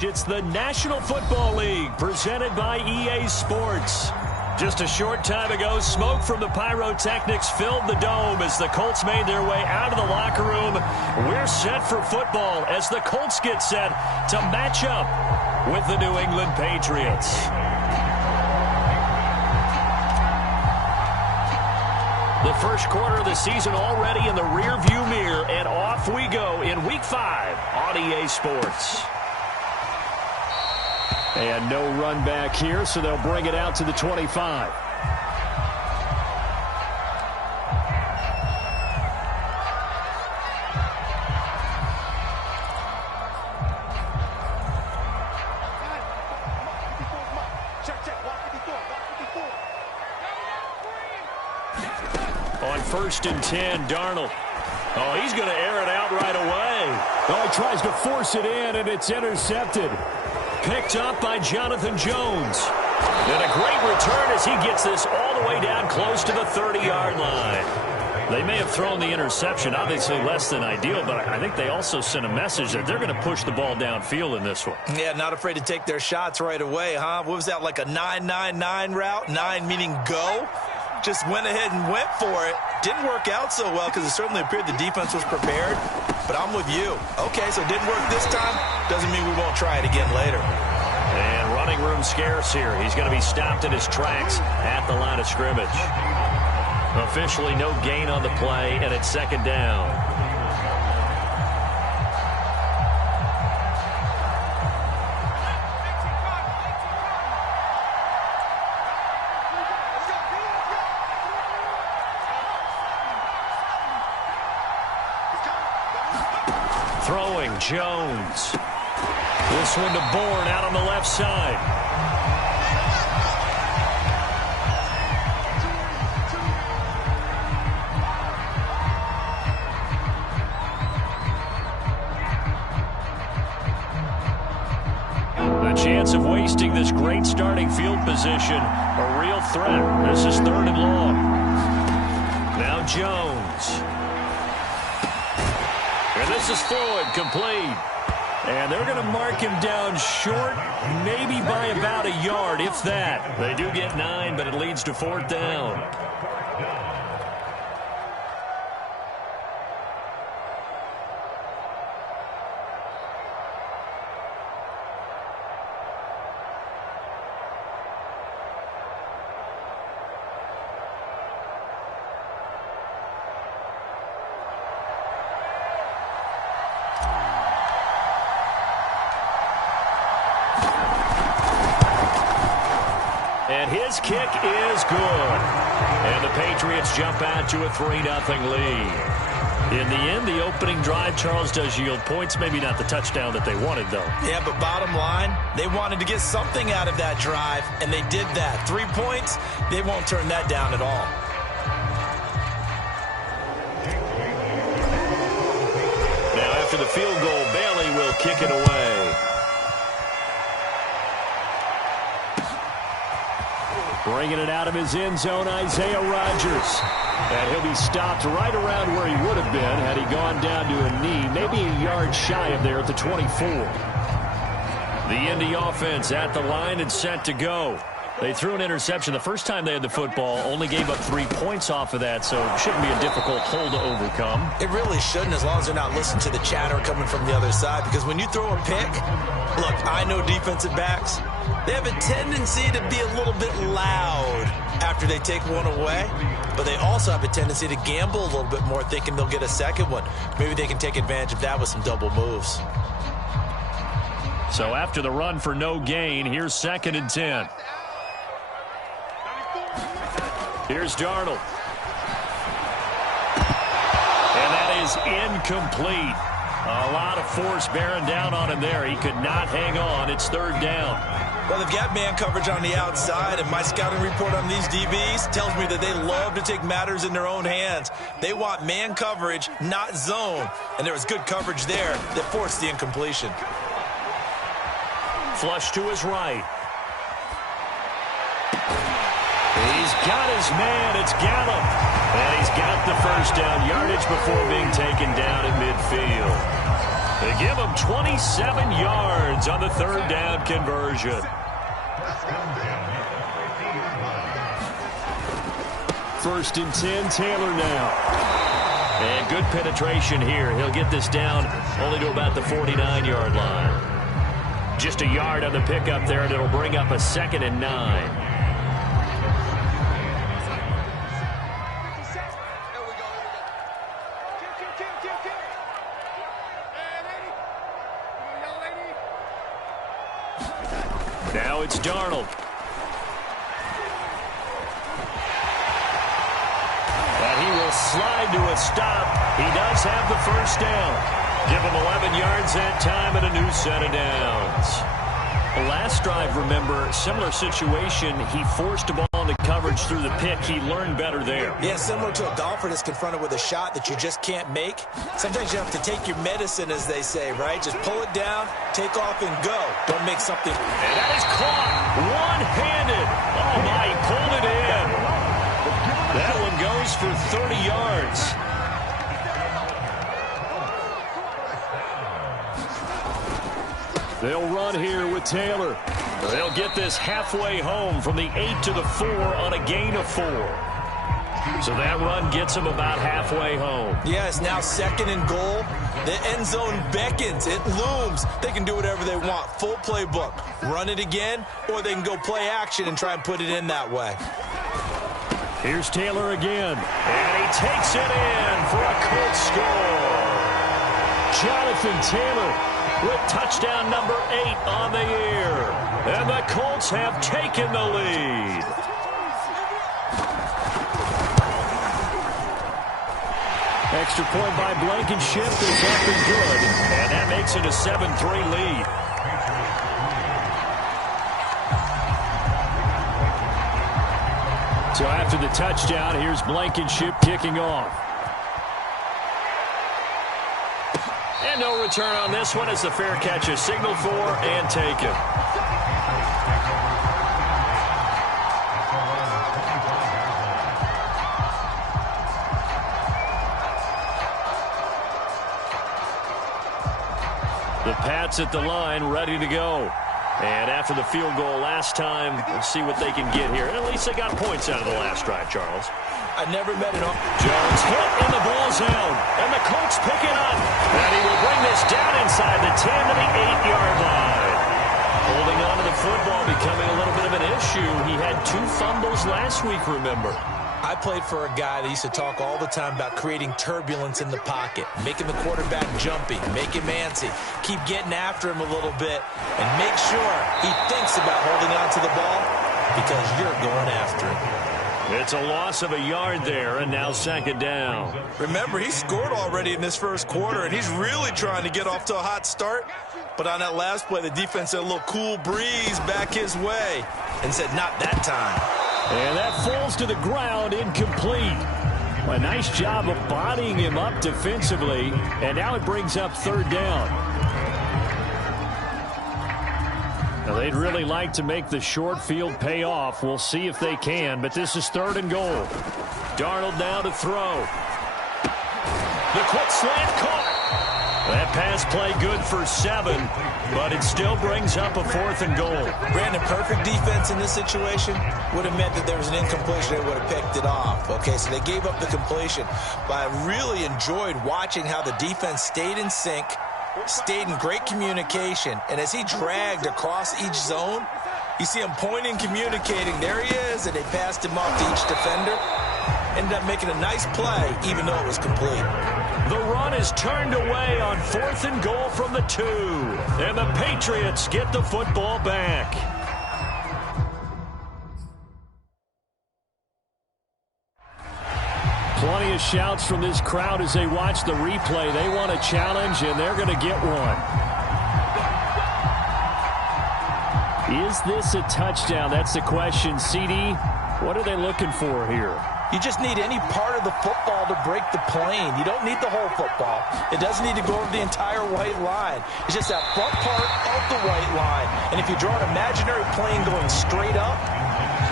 It's the National Football League presented by EA Sports. Just a short time ago, smoke from the pyrotechnics filled the dome as the Colts made their way out of the locker room. We're set for football as the Colts get set to match up with the New England Patriots. The first quarter of the season already in the rearview mirror, and off we go in Week 5 on EA Sports. And no run back here, so they'll bring it out to the 25. On 1st and 10, Darnold. Oh, he's going to air it out right away. Oh, he tries to force it in, and it's intercepted. Picked up by Jonathan Jones. And a great return as he gets this all the way down close to the 30-yard line. They may have thrown the interception, obviously less than ideal, but I think they also sent a message that they're going to push the ball downfield in this one. Yeah, not afraid to take their shots right away, huh? What was that, like a 9-9-9 route? 9 meaning go? Just went ahead and went for it. Didn't work out so well because it certainly appeared the defense was prepared. But I'm with you. Okay, so it didn't work this time. Doesn't mean we won't try it again later. And running room scarce here. He's going to be stopped in his tracks at the line of scrimmage. Officially no gain on the play, and it's 2nd down. Throwing, Jones. This one to Bourne out on the left side. The chance of wasting this great starting field position, a real threat. This is 3rd and long. Now Jones. And this is thrown complete. And they're going to mark him down short, maybe by about a yard, if that. They do get 9, but it leads to 4th down. And his kick is good. And the Patriots jump out to a 3-0 lead. In the end, the opening drive, Charles, does yield points. Maybe not the touchdown that they wanted, though. Yeah, but bottom line, they wanted to get something out of that drive, and they did that. 3 points, they won't turn that down at all. Now, after the field goal, Bailey will kick it away. Bringing it out of his end zone, Isaiah Rodgers. And he'll be stopped right around where he would have been had he gone down to a knee, maybe a yard shy of there at the 24. The Indy offense at the line and set to go. They threw an interception the first time they had the football, only gave up 3 points off of that, so it shouldn't be a difficult hole to overcome. It really shouldn't, as long as they're not listening to the chatter coming from the other side, because when you throw a pick, look, I know defensive backs, they have a tendency to be a little bit loud after they take one away, but they also have a tendency to gamble a little bit more, thinking they'll get a second one. Maybe they can take advantage of that with some double moves. So after the run for no gain, here's 2nd and 10. Here's Darnold. And that is incomplete. A lot of force bearing down on him there. He could not hang on. It's 3rd down. Well, they've got man coverage on the outside, and my scouting report on these DBs tells me that they love to take matters in their own hands. They want man coverage, not zone. And there was good coverage there that forced the incompletion. Flush to his right. He's got his man. It's Gallup. And he's got the first down yardage before being taken down at midfield. They give him 27 yards on the third down conversion. First and 10, Taylor now. And good penetration here. He'll get this down only to about the 49-yard line. Just a yard on the pickup there, and it'll bring up a 2nd and 9. Now it's Darnold. And he will slide to a stop. He does have the first down. Give him 11 yards that time and a new set of downs. Last drive, remember, similar situation. He forced a ball into coverage through the pick. He learned better there. Yeah, similar to a golfer that's confronted with a shot that you just can't make. Sometimes you have to take your medicine, as they say, right? Just pull it down, take off, and go. Don't make something. And that is caught one-handed. Oh, my, he pulled it in. That one goes for 30 yards. They'll run here with Taylor. They'll get this halfway home from the 8 to the 4 on a gain of 4. So that run gets them about halfway home. Yeah, it's now 2nd and goal. The end zone beckons. It looms. They can do whatever they want. Full playbook. Run it again, or they can go play action and try and put it in that way. Here's Taylor again. And he takes it in for a Colts score. Jonathan Taylor with touchdown number 8 on the year. And the Colts have taken the lead. Extra point by Blankenship is up and good. And that makes it a 7-3 lead. So after the touchdown, here's Blankenship kicking off. And no return on this one as the fair catch is signaled for and taken. The Pats at the line, ready to go. And after the field goal last time, we'll see what they can get here. At least they got points out of the last drive, Charles. I never met it. Jones hit and the ball's out. And the Colts pick it up. And he will bring this down inside the 10 to the 8-yard line. Holding on to the football becoming a little bit of an issue. He had 2 fumbles last week, remember. I played for a guy that used to talk all the time about creating turbulence in the pocket, making the quarterback jumpy, make him antsy, keep getting after him a little bit, and make sure he thinks about holding on to the ball because you're going after him. It's a loss of a yard there, and now 2nd down. Remember, he scored already in this first quarter, and he's really trying to get off to a hot start. But on that last play, the defense had a little cool breeze back his way and said, not that time. And that falls to the ground, incomplete. A nice job of bodying him up defensively, and now it brings up 3rd down. Now, they'd really like to make the short field pay off. We'll see if they can, but this is 3rd and goal. Darnold now to throw. The quick slant caught. That pass play good for 7, but it still brings up a 4th and goal. Brandon, perfect defense in this situation would have meant that there was an incompletion. They would have picked it off. Okay, so they gave up the completion. But I really enjoyed watching how the defense stayed in sync, stayed in great communication, and as he dragged across each zone, you see him pointing, communicating. There he is, and they passed him off to each defender. Ended up making a nice play, even though it was complete. The run is turned away on 4th and goal from the 2. And the Patriots get the football back. Plenty of shouts from this crowd as they watch the replay. They want a challenge, and they're going to get one. Is this a touchdown? That's the question. CD, what are they looking for here? You just need any part of the football to break the plane. You don't need the whole football. It doesn't need to go over the entire white line. It's just that front part of the white line. And if you draw an imaginary plane going straight up,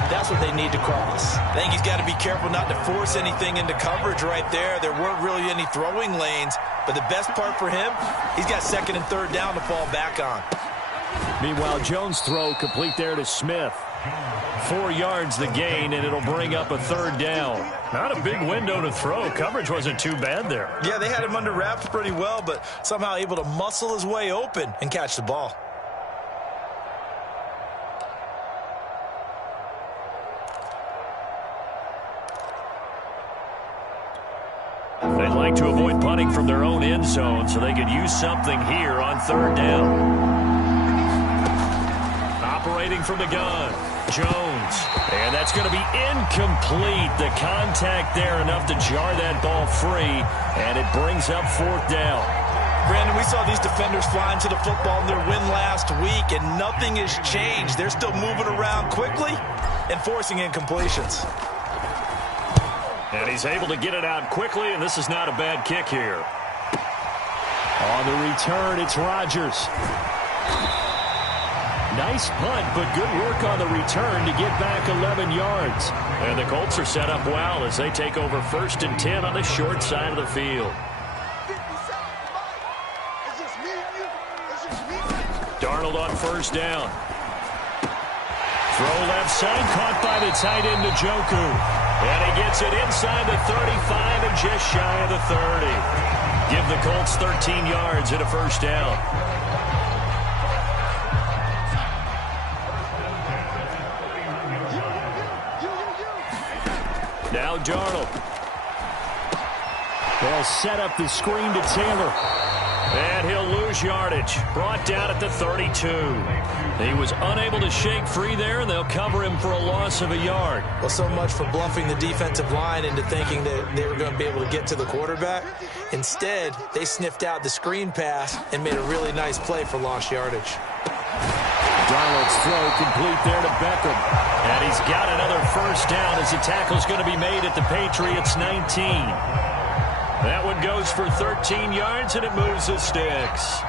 That's what they need to cross. I think he's got to be careful not to force anything into coverage right there. There weren't really any throwing lanes, but the best part for him, he's got second and third down to fall back on. Meanwhile, Jones' throw complete there to Smith. 4 yards the gain, and it'll bring up a third down. Not a big window to throw. Coverage wasn't too bad there. Yeah, they had him under wraps pretty well, but somehow able to muscle his way open and catch the ball. They'd like to avoid punting from their own end zone so they could use something here on third down. Operating from the gun, Jones. And that's going to be incomplete. The contact there enough to jar that ball free, and it brings up fourth down. Brandon, we saw these defenders flying to the football in their win last week, and nothing has changed. They're still moving around quickly and forcing incompletions. And he's able to get it out quickly, and this is not a bad kick here. On the return, it's Rodgers. Nice punt, but good work on the return to get back 11 yards. And the Colts are set up well as they take over 1st and 10 on the short side of the field. Darnold on first down. Throw left side, caught by the tight end Njoku. And he gets it inside the 35 and just shy of the 30. Give the Colts 13 yards and a first down. Now Darnold. They'll set up the screen to Taylor. And he'll lose yardage. Brought down at the 32. He was unable to shake free there, and they'll cover him for a loss of a yard. Well, so much for bluffing the defensive line into thinking that they were going to be able to get to the quarterback. Instead, they sniffed out the screen pass and made a really nice play for lost yardage. Darnold's throw complete there to Beckham. And he's got another first down as the tackle's going to be made at the Patriots 19. That one goes for 13 yards, and it moves the sticks.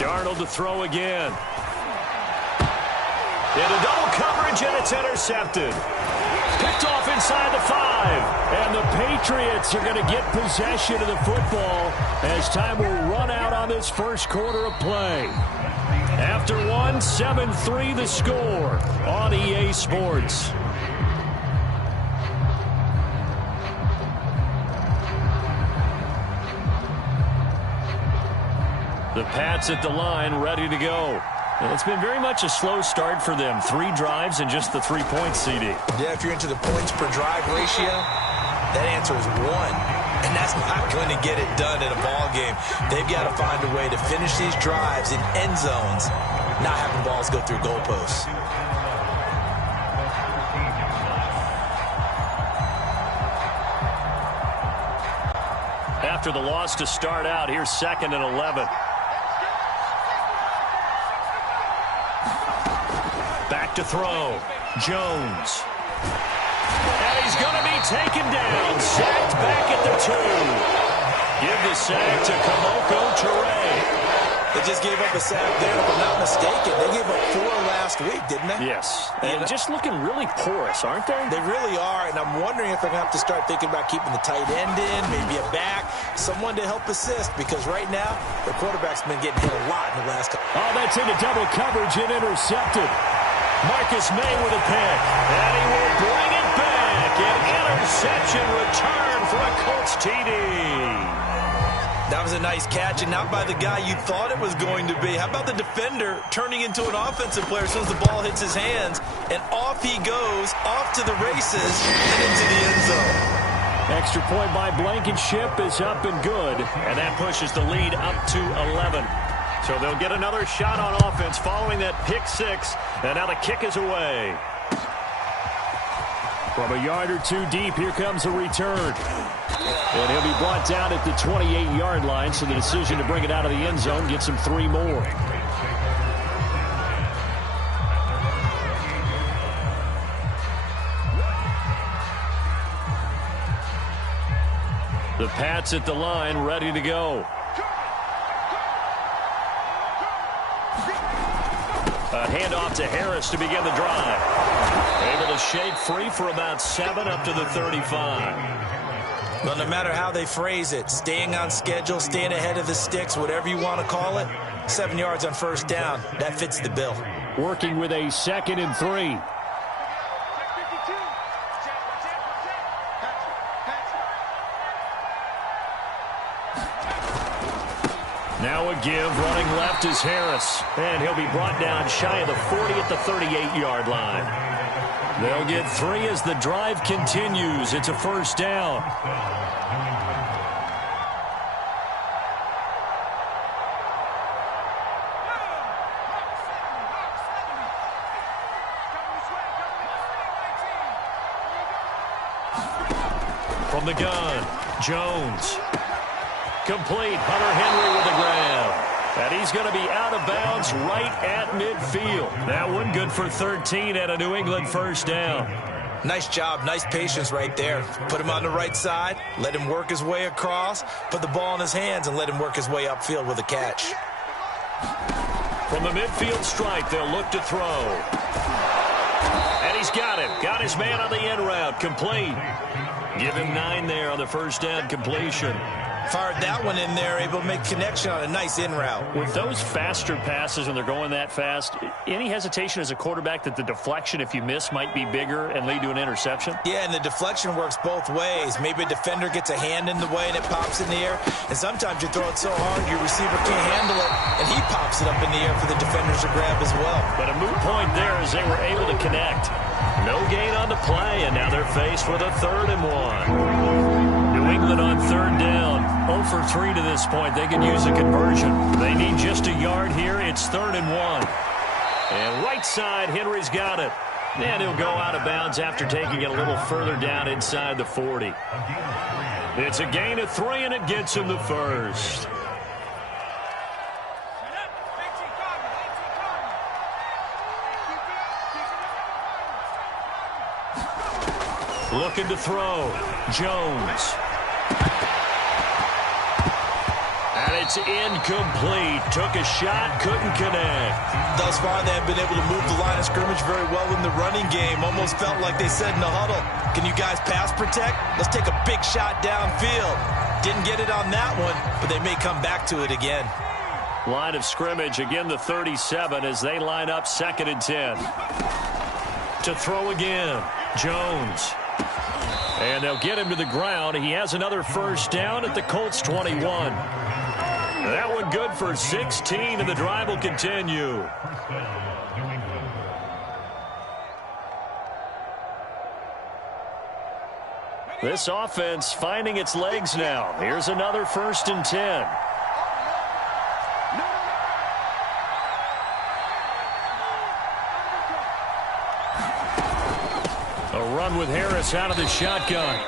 Darnold to throw again. Into double coverage, and it's intercepted. Picked off inside the 5. And the Patriots are going to get possession of the football as time will run out on this first quarter of play. After one, 7-3 the score on EA Sports. The Pats at the line, ready to go. And it's been very much a slow start for them. 3 drives and just the 3 points, CD. Yeah, if you're into the points per drive ratio, that answer is 1. And that's not going to get it done in a ball game. They've got to find a way to finish these drives in end zones, not having balls go through goalposts. After the loss to start out, here's 2nd and 11. Back to throw. Jones. And he's going to be taken down. Sacked back at the 2. Give the sack to Kamoko Toure. They just gave up a sack there, if I'm not mistaken. They gave up 4 last week, didn't they? Yes. And just looking really porous, aren't they? They really are, and I'm wondering if they're going to have to start thinking about keeping the tight end in, maybe a back, someone to help assist, because right now, the quarterback's been getting hit a lot in the last couple. Oh, that's into double coverage and intercepted. Marcus May with a pick, and he will bring it back. An interception return for a Colts TD. That was a nice catch, and not by the guy you thought it was going to be. How about the defender turning into an offensive player as soon as the ball hits his hands, and off he goes, off to the races, and into the end zone. Extra point by Blankenship is up and good, and that pushes the lead up to 11. So they'll get another shot on offense following that pick 6, and now the kick is away. From a yard or 2 deep, here comes a return. And he'll be brought down at the 28-yard line, so the decision to bring it out of the end zone gets him 3 more. The Pats at the line, ready to go. A handoff to Harris to begin the drive. Able to shake free for about 7 up to the 35. Well, no matter how they phrase it, staying on schedule, staying ahead of the sticks, whatever you want to call it, 7 yards on first down, that fits the bill. Working with a 2nd and 3. Now a give, running left is Harris. And he'll be brought down shy of the 40 at the 38-yard line. They'll get 3 as the drive continues. It's a first down. From the gun, Jones. Complete. Hunter Henry with the grab. And he's going to be out of bounds right at midfield. That one good for 13 and a New England first down. Nice job. Nice patience right there. Put him on the right side. Let him work his way across. Put the ball in his hands and let him work his way upfield with a catch. From the midfield stripe, they'll look to throw. And he's got him. Got his man on the end route. Complete. Give him 9 there on the first down completion. Fired that one in there, able to make connection on a nice in route. With those faster passes when they're going that fast, any hesitation as a quarterback that the deflection, if you miss, might be bigger and lead to an interception? Yeah, and the deflection works both ways. Maybe a defender gets a hand in the way and it pops in the air. And sometimes you throw it so hard your receiver can't handle it, and he pops it up in the air for the defenders to grab as well. But a moot point there as they were able to connect. No gain on the play, and now they're faced with a 3rd and 1. New England on 3rd down. 0 for 3 to this point. They can use a conversion. They need just a yard here. It's 3rd and 1. And right side, Henry's got it. And he'll go out of bounds after taking it a little further down inside the 40. It's a gain of 3, and it gets him the first. Looking to throw. Jones. And it's incomplete. Took a shot, couldn't connect. Thus far, they have been able to move the line of scrimmage very well in the running game. Almost felt like they said in the huddle, can you guys pass protect? Let's take a big shot downfield. Didn't get it on that one, but they may come back to it again. Line of scrimmage, again the 37 as they line up 2nd and 10. To throw again, Jones. And they'll get him to the ground. He has another first down at the Colts 21. That one good for 16, and the drive will continue. This offense finding its legs now. Here's another 1st and 10. A run with Harris out of the shotgun.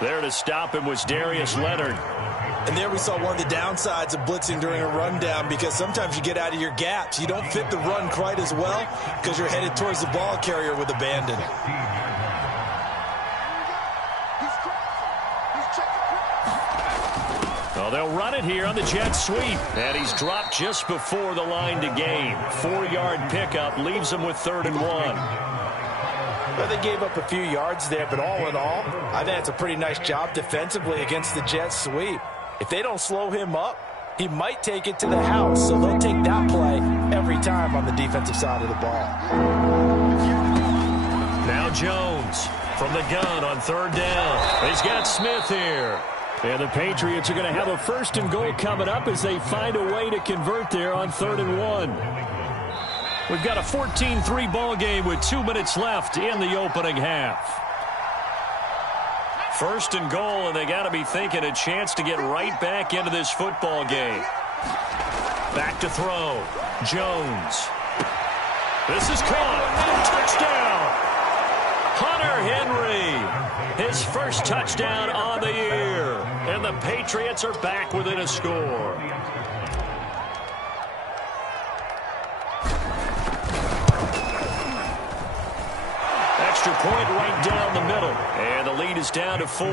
There to stop him was Darius Leonard. And there we saw one of the downsides of blitzing during a rundown, because sometimes you get out of your gaps. You don't fit the run quite as well because you're headed towards the ball carrier with abandon. Well, they'll run it here on the jet sweep. And he's dropped just before the line to gain. 4-yard pickup leaves him with 3rd and 1. Well, they gave up a few yards there, but all in all, I think it's a pretty nice job defensively against the jet sweep. If they don't slow him up, he might take it to the house, so they'll take that play every time on the defensive side of the ball. Now Jones from the gun on 3rd down. He's got Smith here. And the Patriots are going to have a 1st and goal coming up as they find a way to convert there on 3rd and 1. We've got a 14-3 ball game with 2 minutes left in the opening half. 1st and goal, and they got to be thinking a chance to get right back into this football game. Back to throw. Jones. This is caught. Touchdown. Hunter Henry. His first touchdown on the year. And the Patriots are back within a score. Extra point right down the middle. And the lead is down to 4.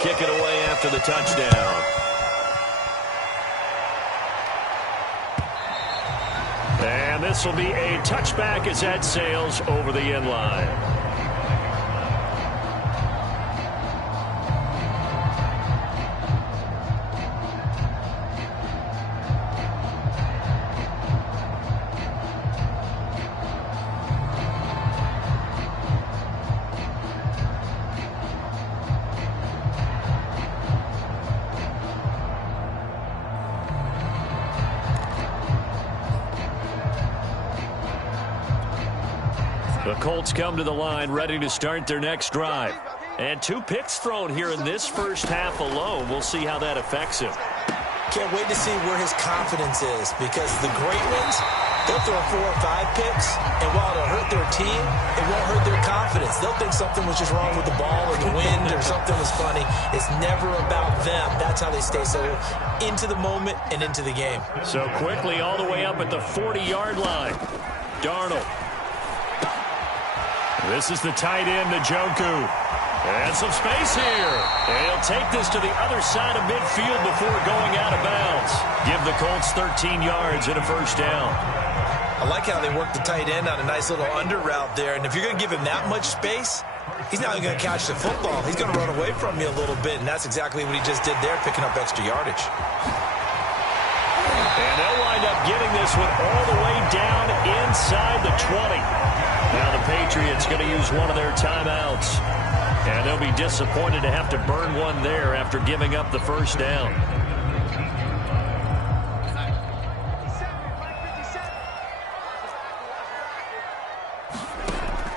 kick it away after the touchdown. And this will be a touchback as that sails over the end line. The Colts come to the line ready to start their next drive. And 2 picks thrown here in this first half alone. We'll see how that affects him. Can't wait to see where his confidence is, because the great ones, they'll throw 4 or 5 picks, and while it'll hurt their team, it won't hurt their confidence. They'll think something was just wrong with the ball or the wind or something was funny. It's never about them. That's how they stay so into the moment and into the game. So quickly all the way up at the 40-yard line. Darnold. This is the tight end, Njoku. And some space here. And he'll take this to the other side of midfield before going out of bounds. Give the Colts 13 yards and a first down. I like how they work the tight end on a nice little under route there. And if you're going to give him that much space, he's not even going to catch the football. He's going to run away from you a little bit, and that's exactly what he just did there, picking up extra yardage. And they'll wind up getting this one all the way down inside the 20. Now the Patriots going to use one of their timeouts. And they'll be disappointed to have to burn one there after giving up the first down.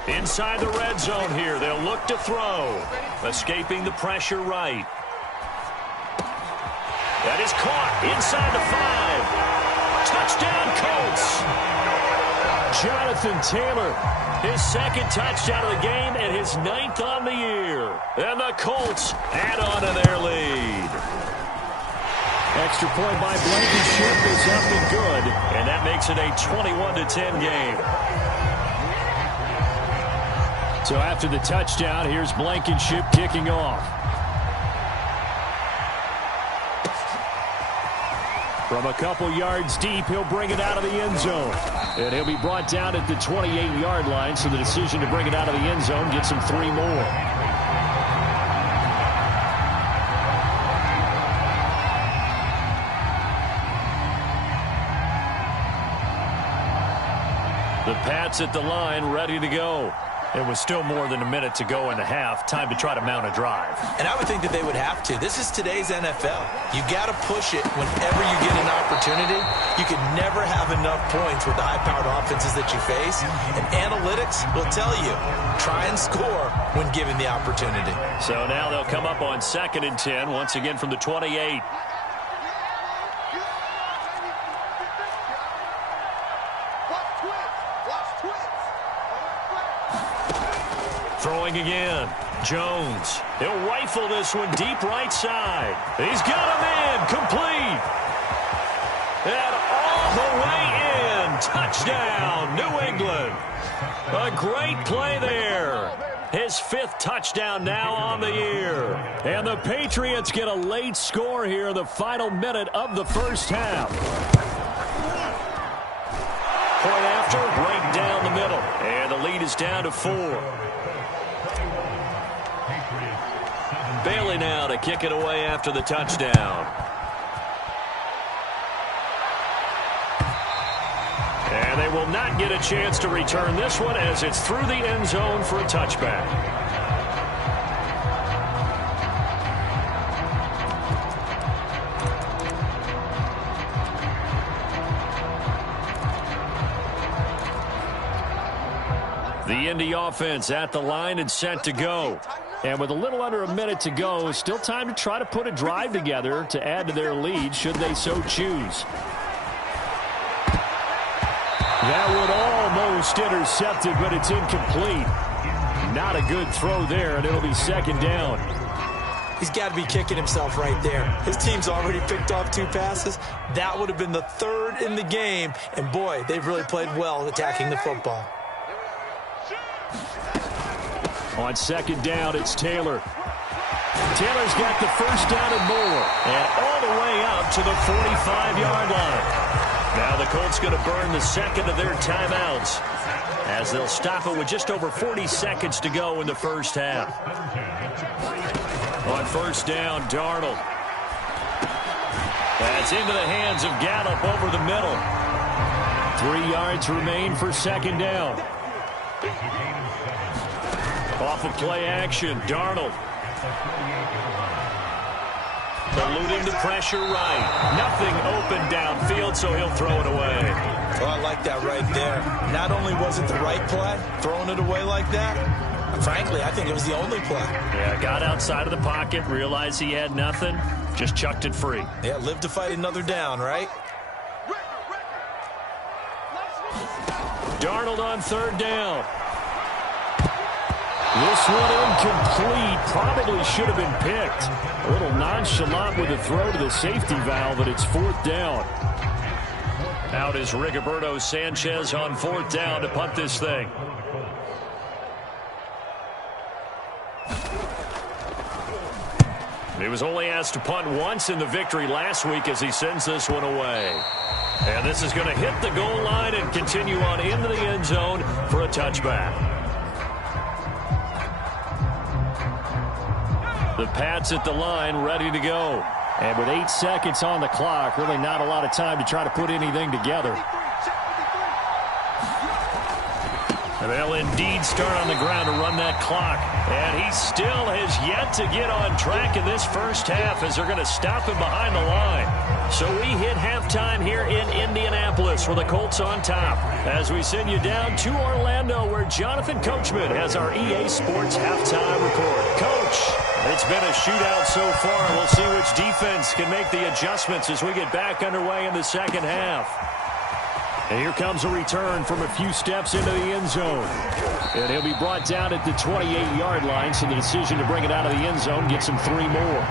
Inside the red zone here, they'll look to throw. Escaping the pressure right. That is caught inside the 5. Touchdown, Colts. Jonathan Taylor, his second touchdown of the game and his 9th on the year. And the Colts add on to their lead. Extra point by Blankenship is up and good. And that makes it a 21-10 game. So after the touchdown, here's Blankenship kicking off. From a couple yards deep, he'll bring it out of the end zone. And he'll be brought down at the 28-yard line, so the decision to bring it out of the end zone gets him 3 more. The Pats at the line, ready to go. It was still more than a minute to go in the half. Time to try to mount a drive. And I would think that they would have to. This is today's NFL. You got to push it whenever you get an opportunity. You can never have enough points with the high-powered offenses that you face. And analytics will tell you, try and score when given the opportunity. So now they'll come up on 2nd and 10, once again from the 28. Throwing again. Jones. He'll rifle this one deep right side. He's got him in. Complete. And all the way in. Touchdown, New England. A great play there. His 5th touchdown now on the year. And the Patriots get a late score here in the final minute of the first half. Point after, right down the middle. And the lead is down to 4. Bailey now to kick it away after the touchdown. And they will not get a chance to return this one as it's through the end zone for a touchback. The Indy offense at the line and set to go. And with a little under a minute to go, still time to try to put a drive together to add to their lead should they so choose. That one almost intercepted, but it's incomplete. Not a good throw there, and it'll be 2nd down. He's got to be kicking himself right there. His team's already picked off 2 passes. That would have been the 3rd in the game. And, boy, they've really played well attacking the football. On 2nd down, it's Taylor. Taylor's got the first down and more, and all the way up to the 45-yard line. Now the Colts going to burn the second of their timeouts as they'll stop it with just over 40 seconds to go in the first half. On first down, Darnold. That's into the hands of Gallup over the middle. 3 yards remain for second down. Off of play action, Darnold. Eluding the pressure right. Nothing open downfield, so he'll throw it away. Well, I like that right there. Not only was it the right play, throwing it away like that, frankly, I think it was the only play. Yeah, got outside of the pocket, realized he had nothing, just chucked it free. Yeah, live to fight another down, right? Darnold on third down. This one incomplete. Probably should have been picked. A little nonchalant with a throw to the safety valve, but it's fourth down. Out is Rigoberto Sanchez on fourth down to punt this thing. He was only asked to punt once in the victory last week as he sends this one away. And this is going to hit the goal line and continue on into the end zone for a touchback. The Pats at the line, ready to go. And with 8 seconds on the clock, really not a lot of time to try to put anything together. And they'll indeed start on the ground to run that clock. And he still has yet to get on track in this first half as they're going to stop him behind the line. So we hit halftime here in Indianapolis with the Colts on top as we send you down to Orlando where Jonathan Coachman has our EA Sports halftime report. Coach, it's been a shootout so far. We'll see which defense can make the adjustments as we get back underway in the second half. And here comes a return from a few steps into the end zone. And he'll be brought down at the 28-yard line, so the decision to bring it out of the end zone gets him 3 more.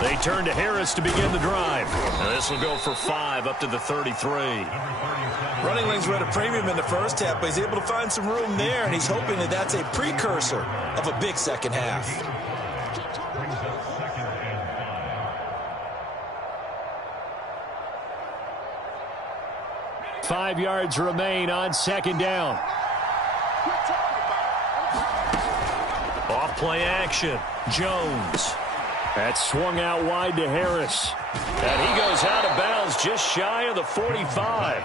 They turn to Harris to begin the drive. Now this will go for 5 up to the 33. Running lanes were at a premium in the first half, but he's able to find some room there, and he's hoping that that's a precursor of a big second half. Five yards remain on second down. Off play action. Jones. That's swung out wide to Harris. And he goes out of bounds just shy of the 45.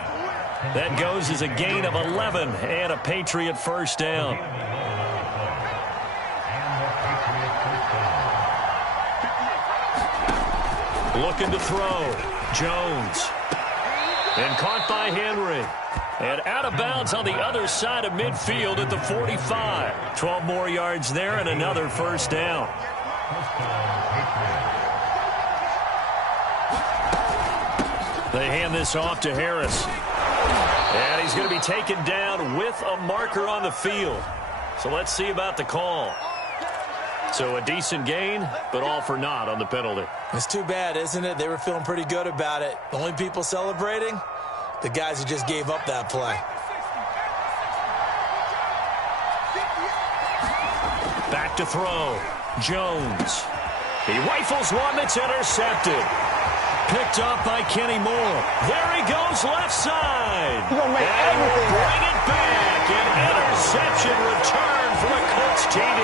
That goes as a gain of 11 and a Patriot first down. Looking to throw. Jones. And caught by Henry. And out of bounds on the other side of midfield at the 45. 12 more yards there and another first down. They hand this off to Harris. And he's going to be taken down with a marker on the field. So let's see about the call. So a decent gain, but all for naught on the penalty. It's too bad, isn't it? They were feeling pretty good about it. The only people celebrating, the guys who just gave up that play. Back to throw. Jones. He rifles one that's intercepted. Picked up by Kenny Moore. There he goes left side. And he will bring it back. An interception return for the Colts TD.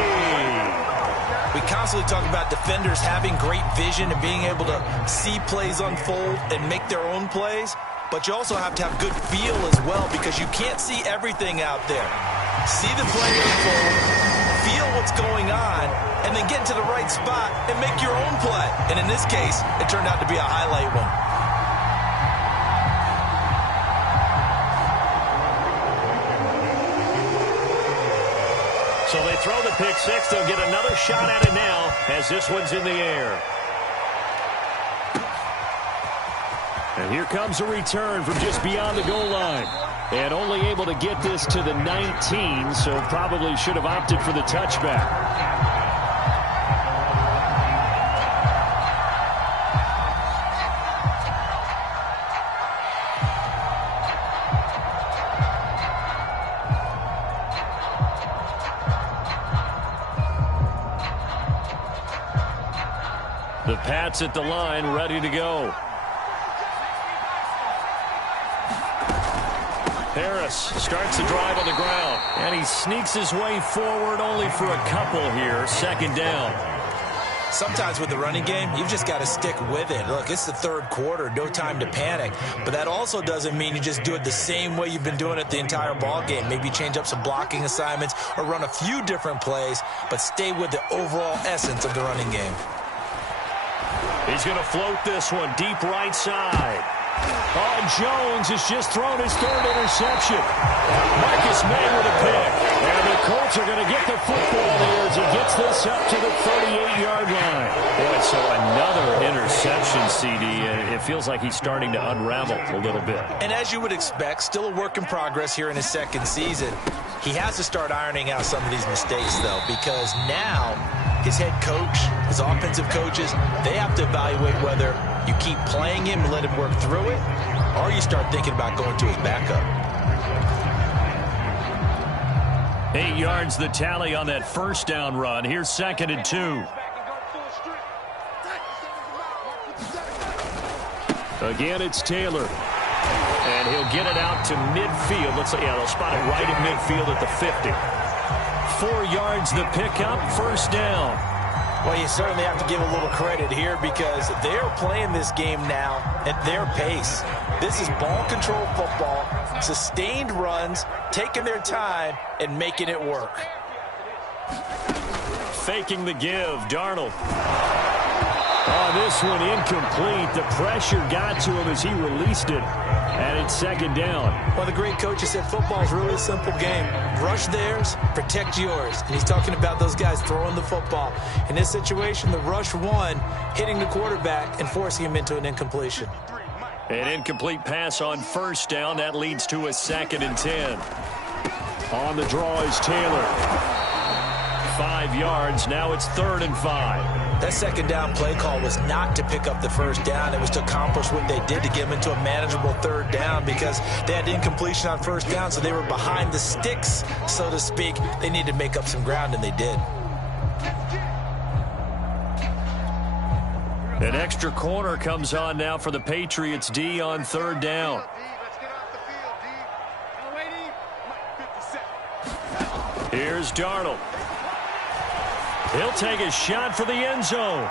We constantly talk about defenders having great vision and being able to see plays unfold and make their own plays. But you also have to have good feel as well because you can't see everything out there. See the play unfold, feel what's going on, and then get into the right spot and make your own play. And in this case, it turned out to be a highlight one. So they throw the pick six. They'll get another shot at it now as this one's in the air. And here comes a return from just beyond the goal line. And only able to get this to the 19, so probably should have opted for the touchback. The Pats at the line, ready to go. Harris starts the drive on the ground, and he sneaks his way forward only for a couple here. Second down. Sometimes with the running game, you've just got to stick with it. Look, it's the third quarter, no time to panic. But that also doesn't mean you just do it the same way you've been doing it the entire ball game. Maybe change up some blocking assignments or run a few different plays, but stay with the overall essence of the running game. He's going to float this one deep right side. Oh, Jones has just thrown his third interception. Marcus May with a pick. And the Colts are going to get the football here as he gets this up to the 38-yard line. Boy, so another interception, CD. It feels like he's starting to unravel a little bit. And as you would expect, still a work in progress here in his second season. He has to start ironing out some of these mistakes, though, because now his head coach, his offensive coaches, they have to evaluate whether you keep playing him and let him work through it, or you start thinking about going to his backup. 8 yards the tally on that first down run. Here's 2nd and 2. Again, it's Taylor. And he'll get it out to midfield. Looks like, yeah, they'll spot it right at midfield at the 50. 4 yards the pickup, first down. Well, you certainly have to give a little credit here because they're playing this game now at their pace. This is ball control football, sustained runs, taking their time and making it work. Faking the give, Darnold. Oh, this one incomplete. The pressure got to him as he released it. And it's second down. Well, the great coach has said football is really a simple game. Rush theirs, protect yours. And he's talking about those guys throwing the football. In this situation, the rush one, hitting the quarterback and forcing him into an incompletion. An incomplete pass on first down. That leads to a 2nd and 10. On the draw is Taylor. 5 yards. Now it's 3rd and 5. That second down play call was not to pick up the first down. It was to accomplish what they did to get them into a manageable third down because they had incompletion on first down, so they were behind the sticks, so to speak. They needed to make up some ground, and they did. An extra corner comes on now for the Patriots D on third down. Here's Darnold. He'll take a shot for the end zone.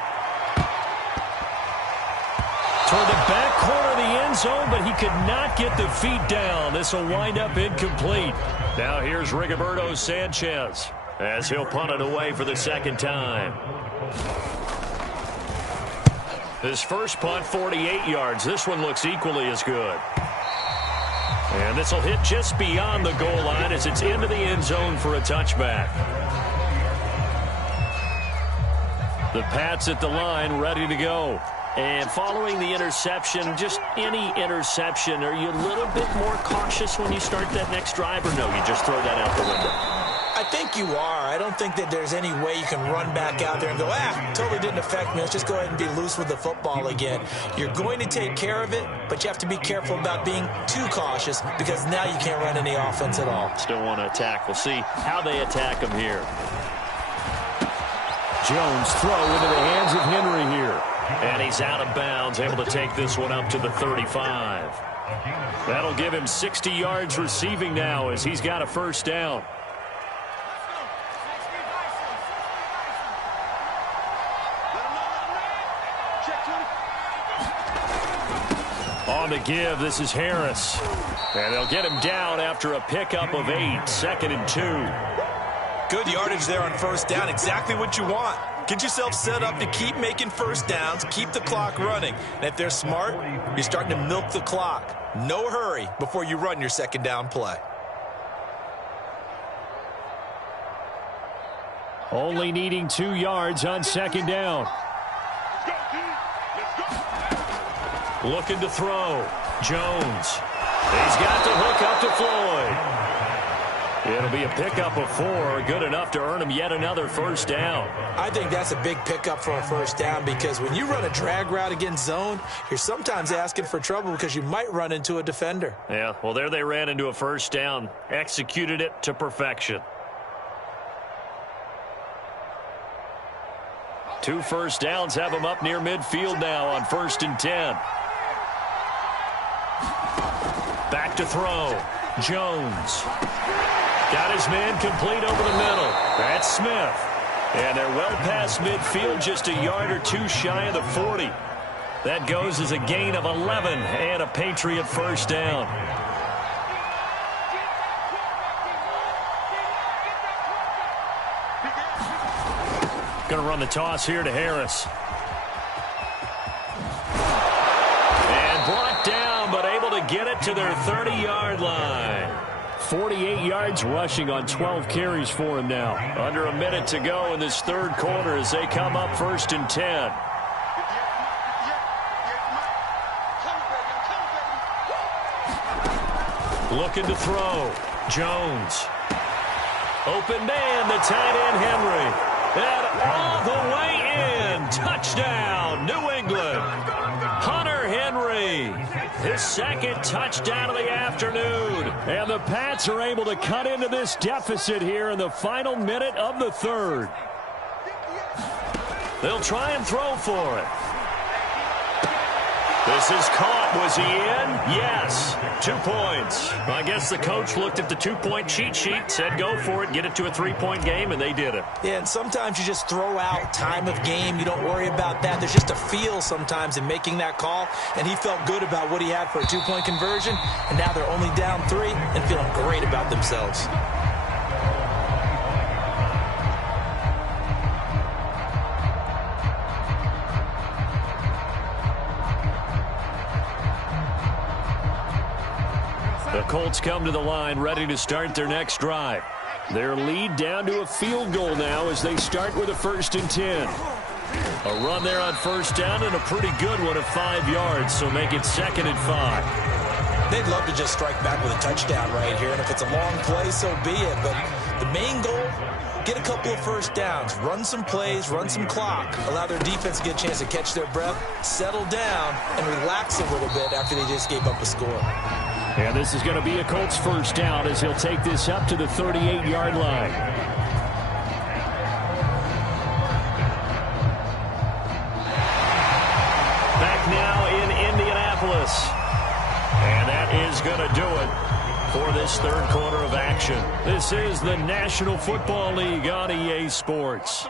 Toward the back corner of the end zone, but he could not get the feet down. This will wind up incomplete. Now here's Rigoberto Sanchez as he'll punt it away for the second time. His first punt, 48 yards. This one looks equally as good. And this will hit just beyond the goal line as it's into the end zone for a touchback. The Pats at the line, ready to go. And following the interception, just any interception, are you a little bit more cautious when you start that next drive, or no, you just throw that out the window? I think you are. I don't think that there's any way you can run back out there and go, totally didn't affect me. Let's just go ahead and be loose with the football again. You're going to take care of it, but you have to be careful about being too cautious because now you can't run any offense at all. Still want to attack. We'll see how they attack him here. Jones throw into the hands of Henry here. And he's out of bounds, able to take this one up to the 35. That'll give him 60 yards receiving now as he's got a first down. On the give, this is Harris. And they'll get him down after a pickup of 8, 2nd and 2. Good yardage there on first down. Exactly what you want. Get yourself set up to keep making first downs, keep the clock running. And if they're smart, you're starting to milk the clock. No hurry before you run your second down play. Only needing 2 yards on second down. Looking to throw. Jones. He's got the hook up to Floyd. It'll be a pickup of 4, good enough to earn him yet another first down. I think that's a big pickup for a first down because when you run a drag route against zone, you're sometimes asking for trouble because you might run into a defender. Yeah, well, there they ran into a first down, executed it to perfection. 2 first downs have him up near midfield now on 1st and 10. Back to throw. Jones. Got his man complete over the middle. That's Smith. And they're well past midfield, just a yard or two shy of the 40. That goes as a gain of 11 and a Patriot first down. Going to run the toss here to Harris. And brought down, but able to get it to their 30-yard line. 48 yards rushing on 12 carries for him now. Under a minute to go in this third quarter as they come up 1st and 10. Looking to throw. Jones. Open man, the tight end Henry. And all the way in. Touchdown, New England. Hunter Henry. His second touchdown of the afternoon. And the Pats are able to cut into this deficit here in the final minute of the third. They'll try and throw for it. This is caught. Was he in? Yes. 2 points. I guess the coach looked at the 2-point cheat sheet, said go for it, get it to a 3-point game, and they did it. Yeah, and sometimes you just throw out time of game. You don't worry about that. There's just a feel sometimes in making that call, and he felt good about what he had for a 2-point conversion, and now they're only down 3 and feeling great about themselves. The Colts come to the line ready to start their next drive. Their lead down to a field goal now as they start with a 1st and 10. A run there on 1st down and a pretty good one of 5 yards, so make it 2nd and 5. They'd love to just strike back with a touchdown right here, and if it's a long play, so be it. But the main goal, get a couple of 1st downs, run some plays, run some clock, allow their defense to get a chance to catch their breath, settle down, and relax a little bit after they just gave up a score. And this is going to be a Colts 1st down as he'll take this up to the 38-yard line. Back now in Indianapolis. And that is going to do it for this third quarter of action. This is the National Football League on EA Sports.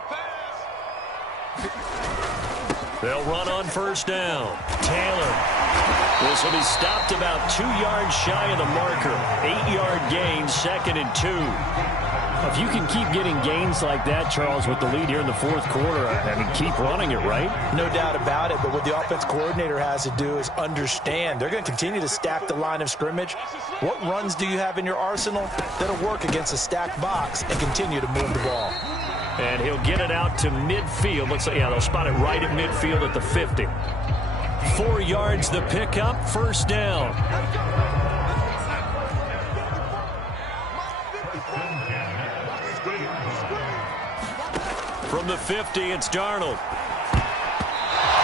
They'll run on 1st down. Taylor. This will be stopped about 2 yards shy of the marker. 8-yard gain, 2nd and 2. If you can keep getting gains like that, Charles, with the lead here in the fourth quarter, I mean, keep running it, right? No doubt about it, but what the offense coordinator has to do is understand. They're going to continue to stack the line of scrimmage. What runs do you have in your arsenal that'll work against a stacked box and continue to move the ball? And he'll get it out to midfield. Looks like, yeah, they'll spot it right at midfield at the 50. 4 yards the pickup, 1st down. From the 50, it's Darnold.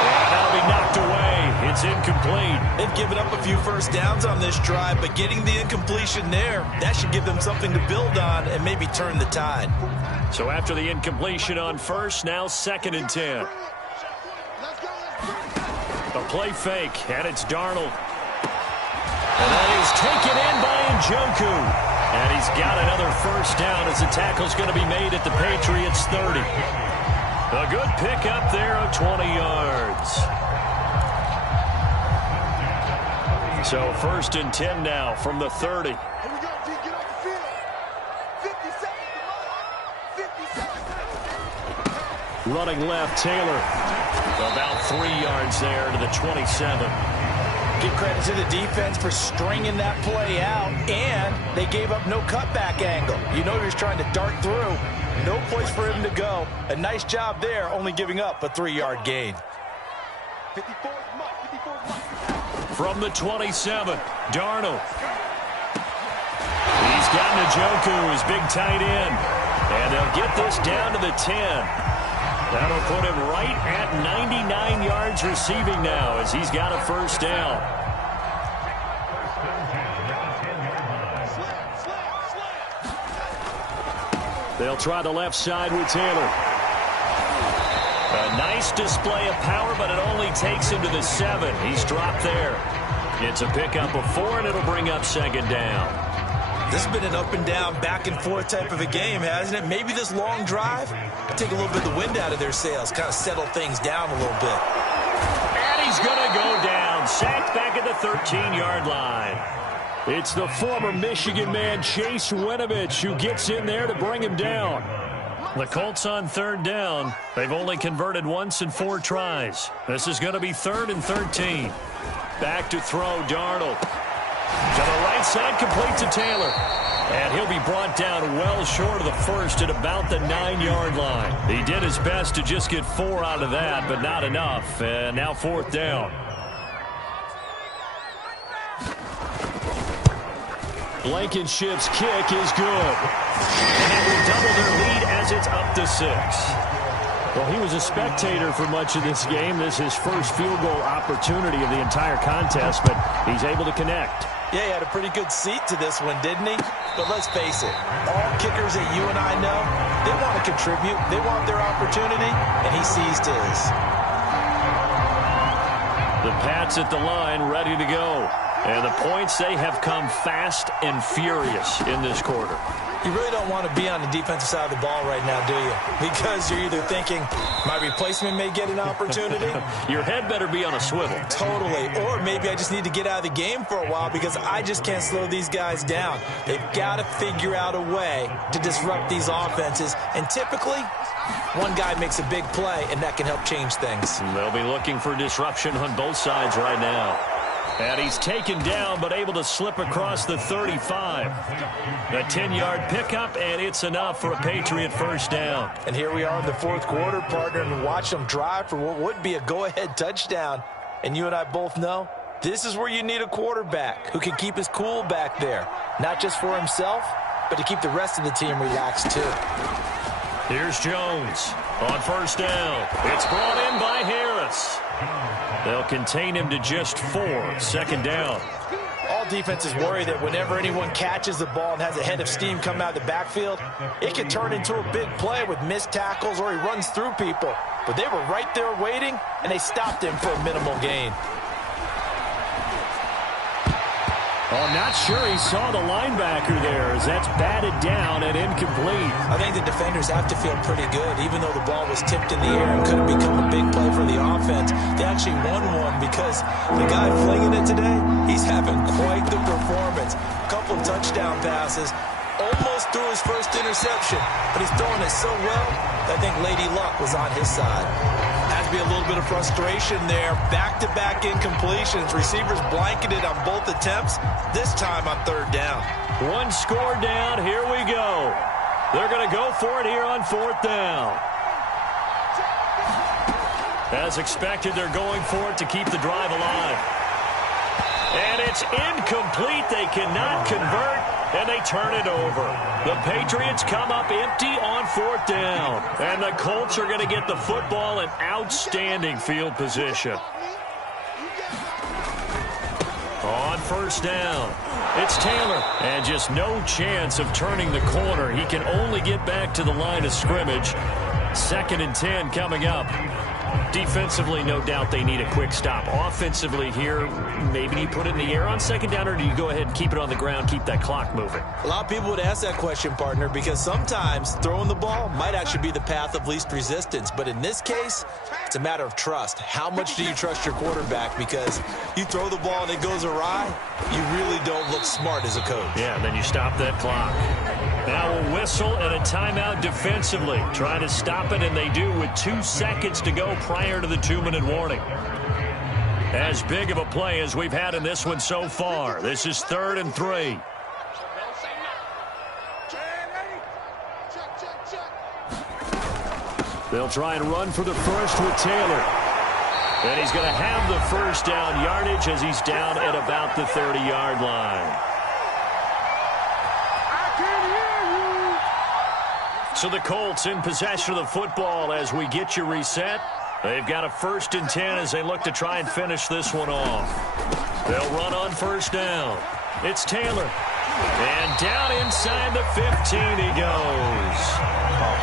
And that'll be knocked away. It's incomplete. They've given up a few 1st downs on this drive, but getting the incompletion there, that should give them something to build on and maybe turn the tide. So after the incompletion on 1st, now 2nd and 10. A play fake, and it's Darnold. And that is taken in by Njoku. And he's got another 1st down as the tackle's going to be made at the Patriots' 30. A good pickup there of 20 yards. So 1st and 10 now from the 30. Running left, Taylor. About 3 yards there to the 27. Give credit to the defense for stringing that play out, and they gave up no cutback angle. You know he was trying to dart through. No place for him to go. A nice job there, only giving up a 3-yard gain. From the 27, Darnold. He's got Njoku, his big tight end. And they'll get this down to the 10. That'll put him right at 99 yards receiving now as he's got a 1st down. They'll try the left side with Taylor. A nice display of power, but it only takes him to the 7. He's dropped there. It's a pickup of 4, and it'll bring up second down. This has been an up and down, back and forth type of a game, hasn't it? Maybe this long drive take a little bit of the wind out of their sails, kind of settle things down a little bit. And he's going to go down, sacked back at the 13-yard line. It's the former Michigan man, Chase Winovich, who gets in there to bring him down. The Colts on third down. They've only converted once in 4 tries. This is going to be 3rd and 13. Back to throw, Darnold. To the right side, complete to Taylor. And he'll be brought down well short of the first at about the 9-yard line. He did his best to just get 4 out of that, but not enough. And now 4th down. Blankenship's kick is good. And it will double their lead as it's up to 6. Well, he was a spectator for much of this game. This is his first field goal opportunity of the entire contest, but he's able to connect. Yeah, he had a pretty good seat to this one, didn't he? But let's face it, all kickers that you and I know, they want to contribute. They want their opportunity, and he seized his. The Pats at the line, ready to go. And the points, they have come fast and furious in this quarter. You really don't want to be on the defensive side of the ball right now, do you? Because you're either thinking, my replacement may get an opportunity. Your head better be on a swivel. Totally. Or maybe I just need to get out of the game for a while because I just can't slow these guys down. They've got to figure out a way to disrupt these offenses. And typically, one guy makes a big play, and that can help change things. They'll be looking for disruption on both sides right now. And he's taken down, but able to slip across the 35. A 10-yard pickup, and it's enough for a Patriot first down. And here we are in the 4th quarter, partner, and watch them drive for what would be a go-ahead touchdown. And you and I both know this is where you need a quarterback who can keep his cool back there. Not just for himself, but to keep the rest of the team relaxed, too. Here's Jones on first down. It's brought in by Harris. They'll contain him to just 4. Second down. All defenses worry that whenever anyone catches the ball and has a head of steam come out of the backfield, it can turn into a big play with missed tackles or he runs through people. But they were right there waiting, and they stopped him for a minimal gain. Oh, I'm not sure he saw the linebacker there as that's batted down and incomplete. I think the defenders have to feel pretty good. Even though the ball was tipped in the air and could have become a big play for the offense, they actually won one because the guy flinging it today, he's having quite the performance. A couple touchdown passes, almost threw his first interception, but he's throwing it so well that I think Lady Luck was on his side. Has to be a little bit of frustration there. Back-to-back incompletions. Receivers blanketed on both attempts, this time on 3rd down. One score down. Here we go. They're going to go for it here on 4th down. As expected, they're going for it to keep the drive alive. And it's incomplete. They cannot convert, and they turn it over. The Patriots come up empty on 4th down. And the Colts are going to get the football in outstanding field position. On first down, it's Taylor. And just no chance of turning the corner. He can only get back to the line of scrimmage. 2nd and 10 coming up. Defensively, no doubt they need a quick stop. Offensively here, maybe you put it in the air on 2nd down, or do you go ahead and keep it on the ground, keep that clock moving? A lot of people would ask that question, partner, because sometimes throwing the ball might actually be the path of least resistance. But in this case, it's a matter of trust. How much do you trust your quarterback? Because you throw the ball and it goes awry, you really don't look smart as a coach. Yeah, and then you stop that clock. Now a whistle and a timeout defensively. Trying to stop it, and they do with 2 seconds to go prior to the 2-minute warning. As big of a play as we've had in this one so far. This is 3rd and 3. They'll try and run for the first with Taylor. And he's going to have the first down yardage as he's down at about the 30-yard line. So the Colts in possession of the football as we get you reset. They've got a 1st and 10 as they look to try and finish this one off. They'll run on first down. It's Taylor. And down inside the 15 he goes.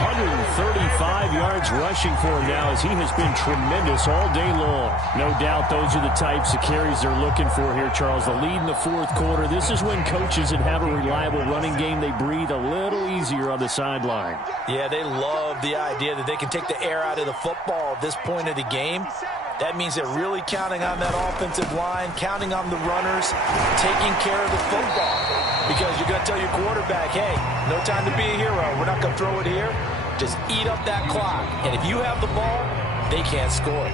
135 5 yards rushing for him now, as he has been tremendous all day long. No doubt those are the types of carries they're looking for here, Charles. The lead in the fourth quarter. This is when coaches that have a reliable running game, they breathe a little easier on the sideline. Yeah, they love the idea that they can take the air out of the football at this point of the game. That means they're really counting on that offensive line, counting on the runners, taking care of the football. Because you're going to tell your quarterback, hey, no time to be a hero. We're not going to throw it here. Just eat up that clock. And if you have the ball, they can't score.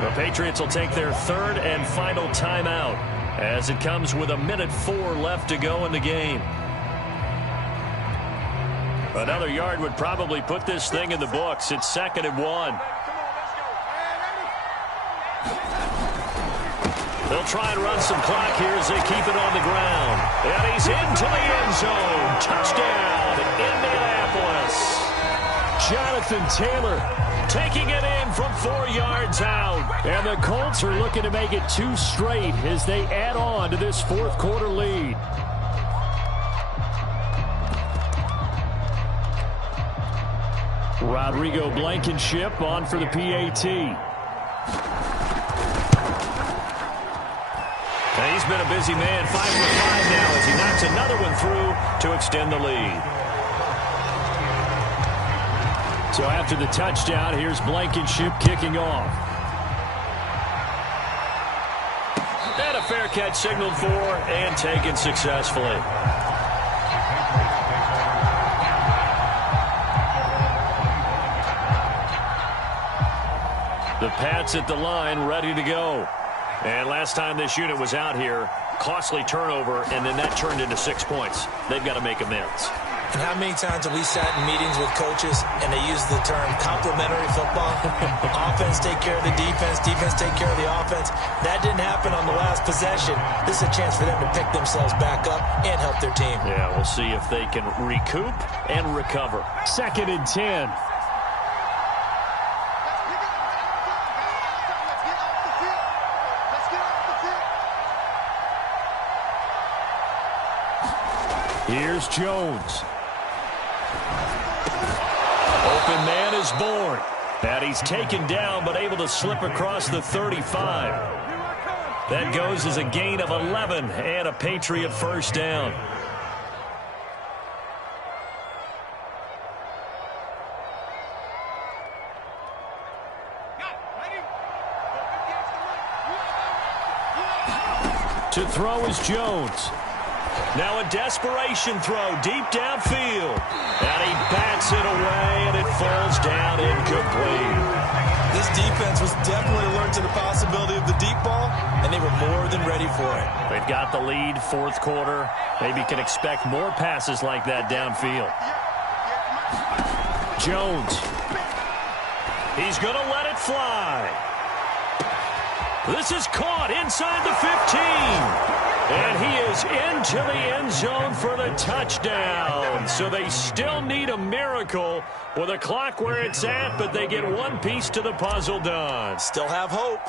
The Patriots will take their third and final timeout as it comes with 1:04 left to go in the game. Another yard would probably put this thing in the books. It's 2nd and 1. They'll try and run some clock here as they keep it on the ground. And he's into the end zone. Touchdown, Indianapolis. Jonathan Taylor taking it in from 4 yards out. And the Colts are looking to make it 2 straight as they add on to this fourth quarter lead. Rodrigo Blankenship on for the PAT. And he's been a busy man, 5 for 5 now as he knocks another one through to extend the lead. So after the touchdown, here's Blankenship kicking off. And a fair catch signaled for and taken successfully. The Pats at the line, ready to go. And last time this unit was out here, costly turnover, and then that turned into 6 points. They've got to make amends. And how many times have we sat in meetings with coaches and they use the term complementary football? Offense take care of the defense, defense take care of the offense. That didn't happen on the last possession. This is a chance for them to pick themselves back up and help their team. Yeah, we'll see if they can recoup and recover. 2nd and 10. Here's Jones. Open man is born. And he's taken down but able to slip across the 35. That goes as a gain of 11 and a Patriot first down. To throw is Jones. Now a desperation throw deep downfield. And he bats it away, and it falls down incomplete. This defense was definitely alert to the possibility of the deep ball, and they were more than ready for it. They've got the lead, fourth quarter. Maybe can expect more passes like that downfield. Jones. He's going to let it fly. This is caught inside the 15. And he is into the end zone for the touchdown. So they still need a miracle with a clock where it's at, but they get one piece to the puzzle done. Still have hope.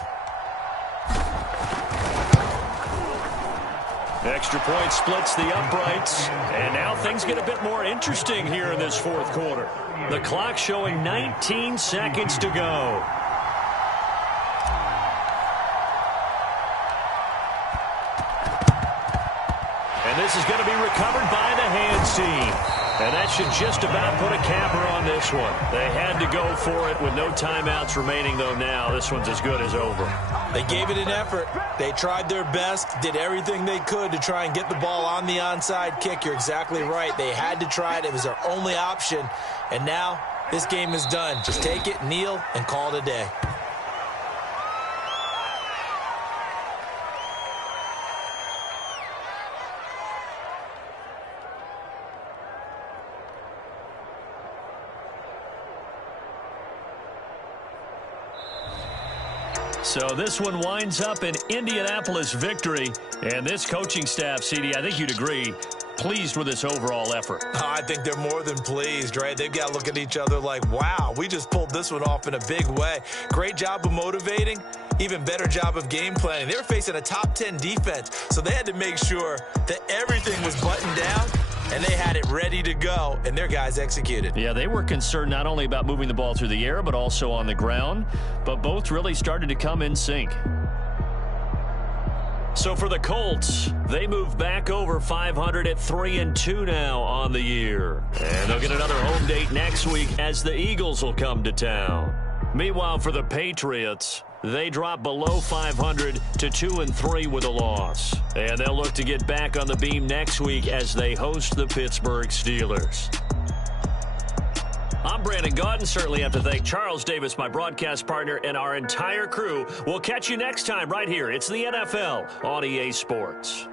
Extra point splits the uprights. And now things get a bit more interesting here in this fourth quarter. The clock showing 19 seconds to go. This is going to be recovered by the hands team. And that should just about put a capper on this one. They had to go for it with no timeouts remaining, though now this one's as good as over. They gave it an effort. They tried their best, did everything they could to try and get the ball on the onside kick. You're exactly right. They had to try it. It was their only option. And now this game is done. Just take it, kneel, and call it a day. So this one winds up an Indianapolis victory. And this coaching staff, CD, I think you'd agree, pleased with this overall effort. Oh, I think they're more than pleased, right? They've got to look at each other like, wow, we just pulled this one off in a big way. Great job of motivating. Even better job of game planning. They were facing a top 10 defense, so they had to make sure that everything was buttoned down and they had it ready to go, and their guys executed. Yeah, they were concerned not only about moving the ball through the air, but also on the ground. But both really started to come in sync. So for the Colts, they move back over 500 at 3-2 now on the year. And they'll get another home date next week as the Eagles will come to town. Meanwhile, for the Patriots, they drop below 500 to 2-3 with a loss. And they'll look to get back on the beam next week as they host the Pittsburgh Steelers. I'm Brandon Gaudin. Certainly have to thank Charles Davis, my broadcast partner, and our entire crew. We'll catch you next time right here. It's the NFL on EA Sports.